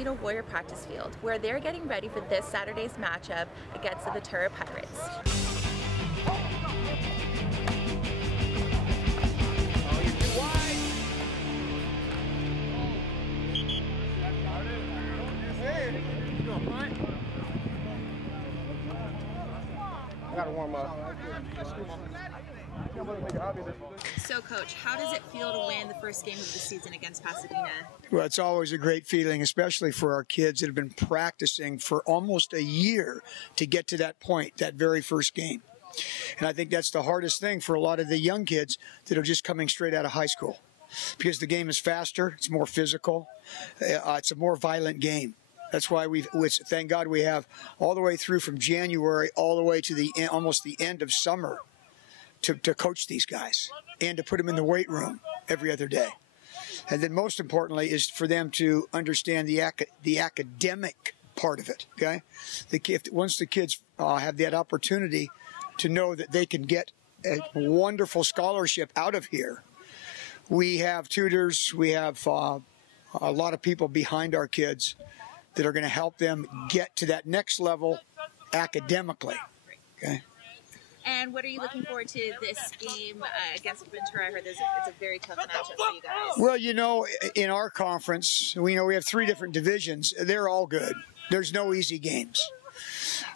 Bonito Warrior practice field, where they're getting ready for this Saturday's matchup against the Ventura Pirates. I gotta warm up. So, Coach, how does it feel to win the first game of the season against Pasadena? Well, it's always a great feeling, especially for our kids that have been practicing for almost a year to get to that point, that very first game. And I think that's the hardest thing for a lot of the young kids that are just coming straight out of high school. Because the game is faster, it's more physical, it's a more violent game. That's why thank God we have all the way through from January all the way to the almost the end of summer to coach these guys and to put them in the weight room every other day. And then most importantly is for them to understand the academic part of it. Okay, once the kids have that opportunity to know that they can get a wonderful scholarship out of here, we have tutors, we have a lot of people behind our kids that are going to help them get to that next level academically. Okay. And what are you looking forward to this game against Ventura? I heard it's a very tough matchup for you guys. Well, you know, in our conference, we have 3 different divisions. They're all good. There's no easy games.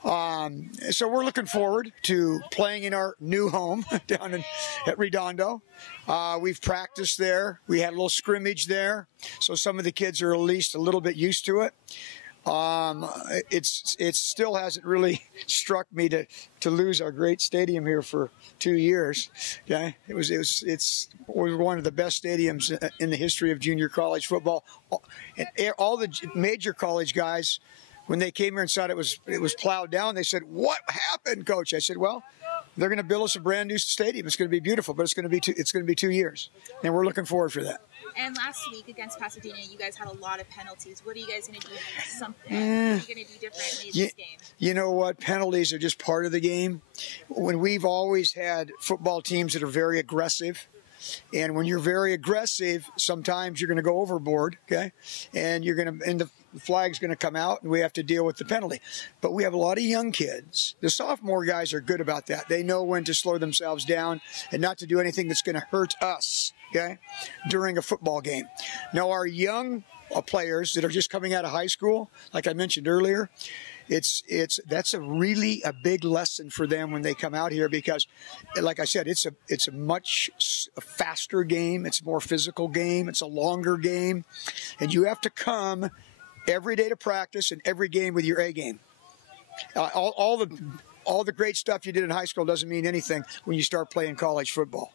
So we're looking forward to playing in our new home down at Redondo. We've practiced there. We had a little scrimmage there, so some of the kids are at least a little bit used to it. It still hasn't really struck me to lose our great stadium here for 2 years. Okay, it's one of the best stadiums in the history of junior college football. And all the major college guys, when they came here and saw it was plowed down, they said, "What happened, Coach?" I said, "Well, they're going to build us a brand new stadium. It's going to be beautiful, but it's going to be 2 years, and we're looking forward for that." And last week against Pasadena, you guys had a lot of penalties. What are you guys going to do? What are you going to do differently this game? You know what? Penalties are just part of the game. When we've always had football teams that are very aggressive. And when you're very aggressive, sometimes you're going to go overboard, okay? And the flag's going to come out, and we have to deal with the penalty. But we have a lot of young kids. The sophomore guys are good about that. They know when to slow themselves down and not to do anything that's going to hurt us, okay, during a football game. Now, our young players that are just coming out of high school, like I mentioned earlier, that's really a big lesson for them when they come out here because, like I said, it's a much faster game. It's a more physical game. It's a longer game, and you have to come every day to practice and every game with your A game. All the great stuff you did in high school doesn't mean anything when you start playing college football.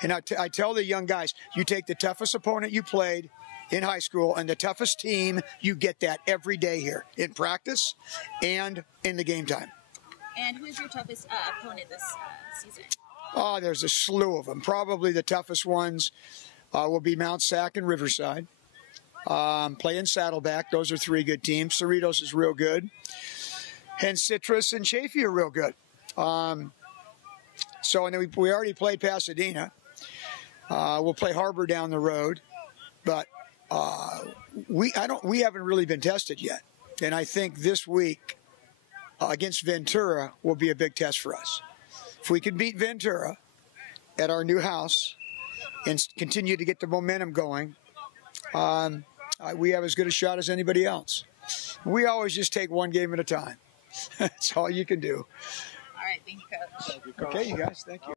And I tell the young guys, you take the toughest opponent you played in high school and the toughest team, you get that every day here in practice and in the game time. And who is your toughest opponent this season? Oh, there's a slew of them. Probably the toughest ones will be Mount Sac and Riverside. Playing Saddleback. Those are 3 good teams. Cerritos is real good. And Citrus and Chaffee are real good. And then we already played Pasadena. We'll play Harbor down the road. But we haven't really been tested yet. And I think this week against Ventura will be a big test for us. If we can beat Ventura at our new house and continue to get the momentum going, we have as good a shot as anybody else. We always just take one game at a time. That's all you can do. All right, thank you, Coach. Okay, you guys, thank you.